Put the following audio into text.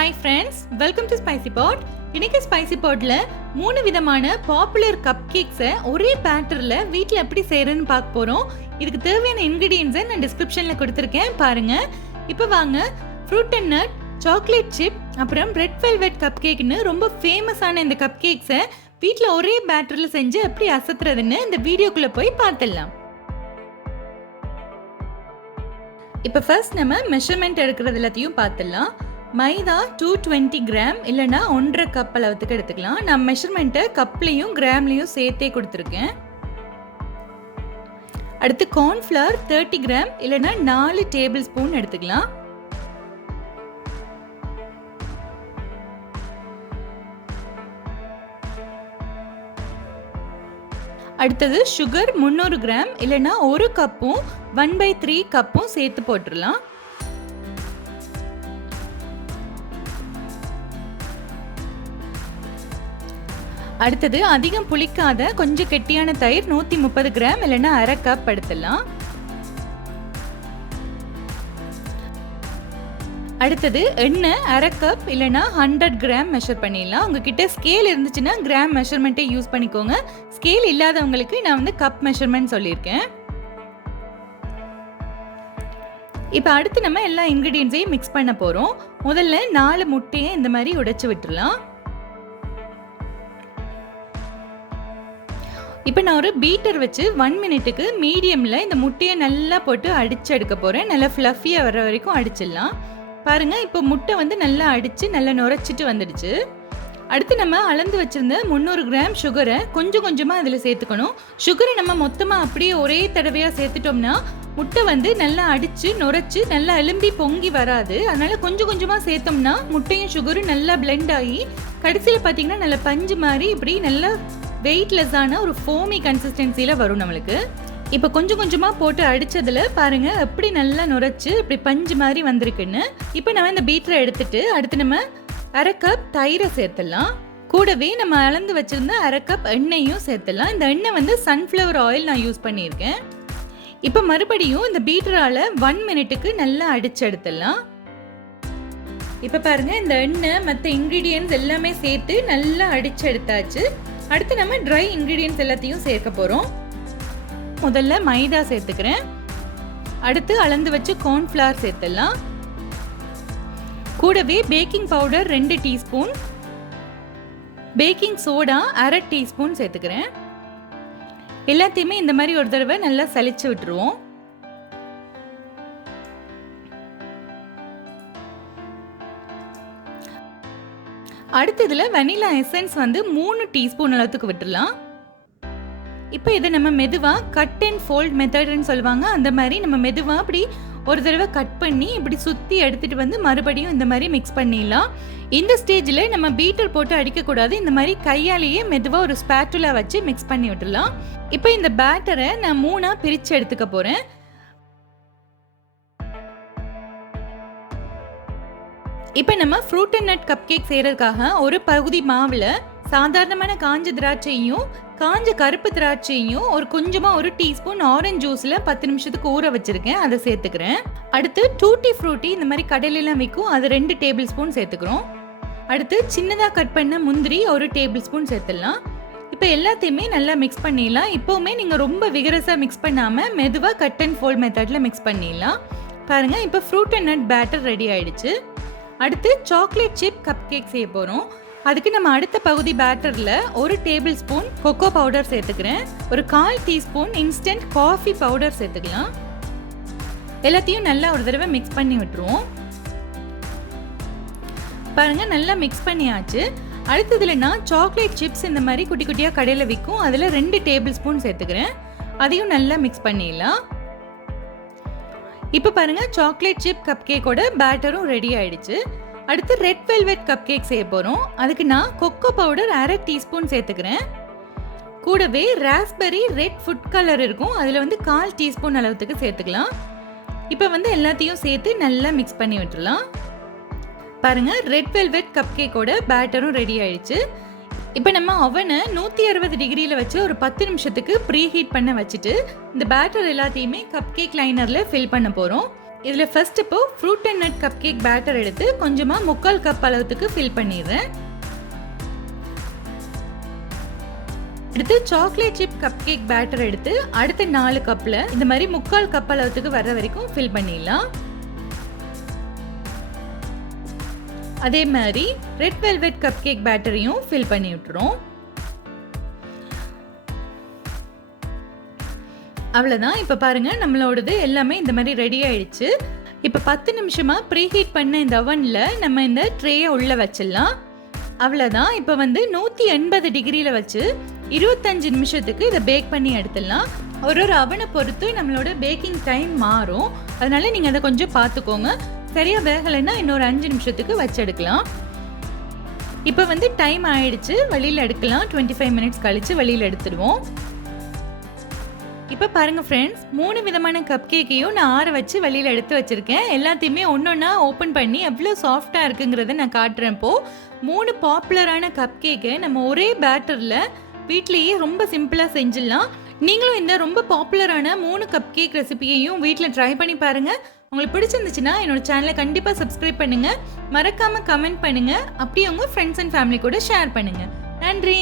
Hi friends, welcome to Spicy Pot. இன்னைக்கு Spicy பாட்டில் 3 விதமான popular cup கேக்ஸை ஒரே பேட்டரில் வீட்டில் எப்படி செய்கிறதுன்னு பார்க்க போகிறோம். இதுக்கு தேவையான இன்க்ரீடியன்ஸை நான் டிஸ்கிரிப்ஷனில் கொடுத்துருக்கேன், பாருங்கள். இப்போ வாங்க, fruit and nut, chocolate chip, அப்புறம் ரெட் வெல்வெட் கப் கேக்னு ரொம்ப ஃபேமஸான இந்த கப் கேக்ஸை வீட்டில் ஒரே பேட்டரில் செஞ்சு எப்படி அசத்துறதுன்னு இந்த வீடியோக்குள்ளே போய் பார்த்துடலாம். இப்போ ஃபர்ஸ்ட் நம்ம மெஷர்மெண்ட் எடுக்கிறது எல்லாத்தையும் பார்த்துடலாம். மைதா 220 கிராம் இல்லைனா 1.5 கப் அளவுக்கு எடுத்துக்கலாம். நான் மெஷர்மெண்ட்டை கப்லையும் கிராம்லையும் சேர்த்தே கொடுத்துருக்கேன். அடுத்து கார்ன்ஃப்ளவர் 30 கிராம் இல்லைனா 4 டேபிள் ஸ்பூன் எடுத்துக்கலாம். அடுத்தது சுகர் 300 கிராம் இல்லைனா 1 கப்பும் 1/3 கப்பும் சேர்த்து போட்டுடலாம். அடுத்தது அதிகம் புளிக்காத கொஞ்சம் கெட்டியான தயிர் 130 கிராம் இல்லைன்னா 1/2 கப் எடுத்துடலாம். அடுத்தது எண்ணெய் 1/2 கப் இல்லைன்னா 100 கிராம் மெஷர் பண்ணிடலாம். உங்ககிட்ட ஸ்கேல் இருந்துச்சுன்னா கிராம் மெஷர்மெண்ட்டே யூஸ் பண்ணிக்கோங்க. ஸ்கேல் இல்லாதவங்களுக்கு நான் கப் மெஷர்மெண்ட் சொல்லியிருக்கேன். இப்போ அடுத்து நம்ம எல்லா இன்க்ரீடியன்ஸையும் மிக்ஸ் பண்ண போகிறோம். முதல்ல 4 முட்டையை இந்த மாதிரி உடைச்சு விட்டுடலாம். இப்போ நான் ஒரு பீட்டர் வச்சு 1 மினிட்டுக்கு மீடியமில் இந்த முட்டையை நல்லா போட்டு அடித்து எடுக்க போகிறேன். நல்லா ஃப்ளஃபியாக வர வரைக்கும் அடிச்சிடலாம். பாருங்கள், இப்போ முட்டை நல்லா அடித்து நல்லா நுரைச்சிட்டு வந்துடுச்சு. அடுத்து நம்ம அளந்து வச்சுருந்த 300 கிராம் சுகரை கொஞ்சம் கொஞ்சமாக அதில் சேர்த்துக்கணும். சுகரை நம்ம மொத்தமாக அப்படியே ஒரே தடவையாக சேர்த்துட்டோம்னா முட்டை நல்லா அடித்து நுரைச்சி நல்லா எலும்பி பொங்கி வராது. அதனால் கொஞ்சம் கொஞ்சமாக சேர்த்தோம்னா முட்டையும் சுகரும் நல்லா பிளெண்ட் ஆகி கடைசியில் பார்த்திங்கன்னா நல்லா பஞ்சு மாதிரி இப்படி நல்லா வெயிட்லெஸ்ஸான ஒரு ஃபோமி கன்சிஸ்டன்சியில் வரும் நம்மளுக்கு. இப்போ கொஞ்சம் கொஞ்சமாக போட்டு அடித்ததில் பாருங்கள் எப்படி நல்லா நுரைச்சி இப்படி பஞ்சு மாதிரி வந்திருக்குன்னு. இப்போ நம்ம இந்த பீட்டரை எடுத்துட்டு அடுத்து நம்ம 1/2 கப் தயிரை சேர்த்துடலாம். கூடவே நம்ம அளந்து வச்சுருந்த 1/2 கப் எண்ணெயும் சேர்த்துடலாம். இந்த எண்ணெய் சன்ஃப்ளவர் ஆயில் நான் யூஸ் பண்ணியிருக்கேன். இப்போ மறுபடியும் இந்த பீட்டரால் 1 மினிட்டுக்கு நல்லா அடித்து எடுத்துடலாம். இப்போ பாருங்கள், இந்த எண்ணெய் மற்ற இன்க்ரீடியன்ட்ஸ் எல்லாமே சேர்த்து நல்லா அடித்து எடுத்தாச்சு. அடுத்து நம்ம ட்ரை இன்க்ரீடியன்ட்ஸ் எல்லாத்தையும் சேர்க்க போகிறோம். முதல்ல மைதா சேர்த்துக்கிறேன். அடுத்து அளந்து வச்சு கார்ன்ஃப்ளவர் சேர்த்துடலாம். கூடவே baking powder 2 teaspoon, baking soda 1/2 teaspoon சேர்த்துக்கிறேன். எல்லாத்தையுமே இந்த மாதிரி ஒரு தடவை நல்லா சலிச்சு விட்டுருவோம். அடுத்ததுல வெனிலா எசன்ஸ் 3 டீஸ்பூன் அளவுக்கு விட்டுடலாம். இப்போ இதை நம்ம மெதுவாக கட் அண்ட் ஃபோல்ட் மெத்தட்னு சொல்லுவாங்க. அந்த மாதிரி நம்ம மெதுவாக அப்படி ஒரு தடவை கட் பண்ணி இப்படி சுற்றி எடுத்துகிட்டு மறுபடியும் இந்த மாதிரி மிக்ஸ் பண்ணிடலாம். இந்த ஸ்டேஜில் நம்ம பீட்டர் போட்டு அடிக்கக்கூடாது. இந்த மாதிரி கையாலேயே மெதுவாக ஒரு ஸ்பேட்டுலா வச்சு மிக்ஸ் பண்ணி விட்டுடலாம். இப்போ இந்த பேட்டரை நான் 3ஆக பிரித்து எடுத்துக்க போகிறேன். இப்போ நம்ம fruit and nut cup cake செய்கிறதுக்காக ஒரு பகுதி மாவில் சாதாரணமான காஞ்ச திராட்சையும் காஞ்ச கருப்பு திராட்சையும் கொஞ்சமாக ஒரு டீஸ்பூன் ஆரஞ்சு ஜூஸில் 10 நிமிஷத்துக்கு ஊற வச்சுருக்கேன், அதை சேர்த்துக்கிறேன். அடுத்து tutti frutti இந்த மாதிரி கடையிலலாம் விற்கும், அது 2 டேபிள் ஸ்பூன் சேர்த்துக்கிறோம். அடுத்து சின்னதாக கட் பண்ண முந்திரி 1 டேபிள் ஸ்பூன் சேர்த்துடலாம். இப்போ எல்லாத்தையுமே நல்லா மிக்ஸ் பண்ணிடலாம். இப்போவுமே நீங்கள் ரொம்ப விகரஸாக மிக்ஸ் பண்ணாமல் மெதுவாக கட் அண்ட் ஃபோல்ட் மெத்தடில் மிக்ஸ் பண்ணிடலாம். பாருங்கள், இப்போ fruit and nut batter ready ஆகிடுச்சு. அடுத்து சாக்லேட் சிப் கப் கேக் செய்ய போகிறோம். அதுக்கு நம்ம அடுத்த பகுதி பேட்டரில் 1 டேபிள் ஸ்பூன் கொக்கோ பவுடர் சேர்த்துக்கிறேன். ஒரு 1/4 டீஸ்பூன் இன்ஸ்டன்ட் காஃபி பவுடர் சேர்த்துக்கலாம். எல்லாத்தையும் நல்லா ஒரு தடவை மிக்ஸ் பண்ணி விட்டுருவோம். பாருங்கள், நல்லா மிக்ஸ் பண்ணியாச்சு. அடுத்ததுல நான் சாக்லேட் சிப்ஸ் இந்த மாதிரி குட்டி குட்டியாக கடையில் விற்கும், அதில் 2 டேபிள் ஸ்பூன் சேர்த்துக்கிறேன். அதையும் நல்லா மிக்ஸ் பண்ணிடலாம். இப்போ பாருங்கள், சாக்லேட் சிப் கப் கேக்கோட பேட்டரும் ரெடி ஆயிடுச்சு. அடுத்து ரெட் வெல்வெட் கப் கேக் செய்ய போகிறோம். அதுக்கு நான் கொக்கோ பவுடர் 1/2 டீஸ்பூன் சேர்த்துக்கிறேன். கூடவே ராஸ்பெரி ரெட் ஃபுட் கலர் இருக்கும், அதில் 1/4 டீஸ்பூன் அளவுக்கு சேர்த்துக்கலாம். இப்போ எல்லாத்தையும் சேர்த்து நல்லா மிக்ஸ் பண்ணி விட்டுடலாம். பாருங்கள், ரெட் வெல்வெட் கப் கேக்கோட பேட்டரும் ரெடி ஆயிடுச்சு. இப்போ நம்ம அவனை 160 டிகிரியில் வச்சு ஒரு 10 நிமிஷத்துக்கு ப்ரீ ஹீட் பண்ண வச்சுட்டு இந்த பேட்டர் எல்லாத்தையுமே கப் கேக் லைனரில் ஃபில் பண்ண போகிறோம். இதில் ஃபர்ஸ்ட் இப்போ fruit and nut cup cake batter எடுத்து கொஞ்சமாக 3/4 கப் அளவுக்கு ஃபில் பண்ணிடுறேன். அடுத்து chocolate chip cup cake batter எடுத்து அடுத்த 4 கப்பில் இந்த மாதிரி 3/4 கப் அளவுக்கு வர்ற வரைக்கும் ஃபில் பண்ணிடலாம். அதே மாதிரி ரெட் வெல்வெட் கப் கேக் பேட்டரையும் ஃபில் பண்ணி விட்டுறோம். அவ்வளோதான். இப்போ பாருங்கள், நம்மளோடது எல்லாமே இந்த மாதிரி ரெடி ஆயிடுச்சு. இப்போ 10 நிமிஷமாக ப்ரீஹீட் பண்ண இந்த அவனில் நம்ம இந்த ட்ரேயை உள்ளே வச்சிடலாம். அவ்வளோதான். இப்போ வந்து 180 டிகிரியில் வச்சு 25 நிமிஷத்துக்கு இதை பேக் பண்ணி எடுத்துடலாம். ஒரு அவனை பொறுத்து நம்மளோட பேக்கிங் டைம் மாறும். அதனால நீங்கள் அதை கொஞ்சம் பார்த்துக்கோங்க. சரியாக வேகலைன்னா இன்னொரு 5 நிமிஷத்துக்கு வச்சு எடுக்கலாம். இப்போ வந்து டைம் ஆயிடுச்சு, வெளியில் எடுக்கலாம். 25 மினிட்ஸ் கழித்து வெளியில் எடுத்துடுவோம். இப்போ பாருங்கள் ஃப்ரெண்ட்ஸ், 3 விதமான கப் கேக்கையும் நான் ஆற வச்சு வெளியில் எடுத்து வச்சுருக்கேன். எல்லாத்தையுமே ஒன்றொன்னா ஓப்பன் பண்ணி எவ்வளோ சாஃப்டாக இருக்குங்கிறத நான் காட்டுறேன். இப்போது 3 பாப்புலரான கப் கேக்கை நம்ம ஒரே பேட்டரில் வீட்லேயே ரொம்ப சிம்பிளாக செஞ்சிடலாம். நீங்களும் இந்த ரொம்ப பாப்புலரான 3 கப் கேக் ரெசிபியையும் வீட்டில் ட்ரை பண்ணி பாருங்கள். உங்களுக்கு பிடிச்சிருந்துச்சுன்னா என்னோட சேனலை கண்டிப்பாக சப்ஸ்கிரைப் பண்ணுங்கள். மறக்காமல் கமெண்ட் பண்ணுங்கள். அப்படியே உங்கள் ஃப்ரெண்ட்ஸ் அண்ட் ஃபேமிலி கூட ஷேர் பண்ணுங்கள். நன்றி.